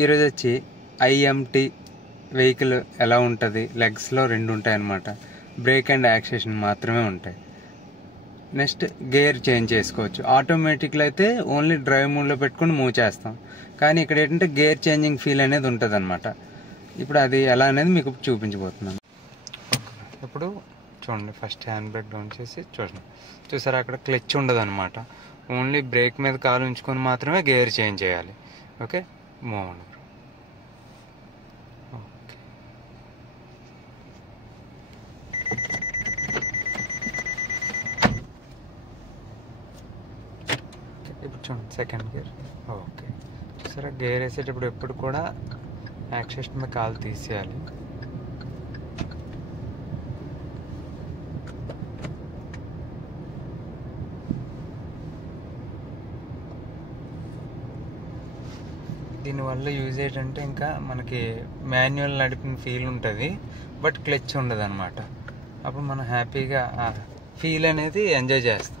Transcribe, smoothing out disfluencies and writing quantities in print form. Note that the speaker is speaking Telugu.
ఈరోజు వచ్చి ఐఎంటీ వెహికల్ ఎలా ఉంటుంది, లెగ్స్లో 2 ఉంటాయి అన్నమాట. బ్రేక్ అండ్ యాక్సిలేషన్ మాత్రమే ఉంటాయి. నెక్స్ట్ గేర్ చేంజ్ చేసుకోవచ్చు. ఆటోమేటిక్లో అయితే ఓన్లీ డ్రైవ్ మోడ్లో పెట్టుకుని మూవ్ చేస్తాం, కానీ ఇక్కడ ఏంటంటే గేర్ చేంజింగ్ ఫీల్ అనేది ఉంటుంది అనమాట. ఇప్పుడు అది ఎలా అనేది మీకు చూపించబోతున్నాను. ఇప్పుడు చూడండి, ఫస్ట్ హ్యాండ్ బ్రేక్ డౌన్ చేసి చూసారా, అక్కడ క్లచ్ ఉండదు అనమాట. ఓన్లీ బ్రేక్ మీద కాలు ఉంచుకొని మాత్రమే గేర్ చేంజ్ చేయాలి. ఓకే, మూవ్ అవ్వండి. ఓకే, ఇప్పుడు చూడండి సెకండ్ గేర్. ఓకే, చూసారా, గేర్ వేసేటప్పుడు ఎప్పుడు కూడా యాక్సిలేషన్ మీద కాలు తీసేయాలి. దీనివల్ల యూజ్ ఏంటంటే ఇంకా మనకి మాన్యువల్ నడిపిన ఫీల్ ఉంటుంది, బట్ క్లచ్ ఉండదు అనమాట. అప్పుడు మనం హ్యాపీగా ఫీల్ అనేది ఎంజాయ్ చేస్తాం.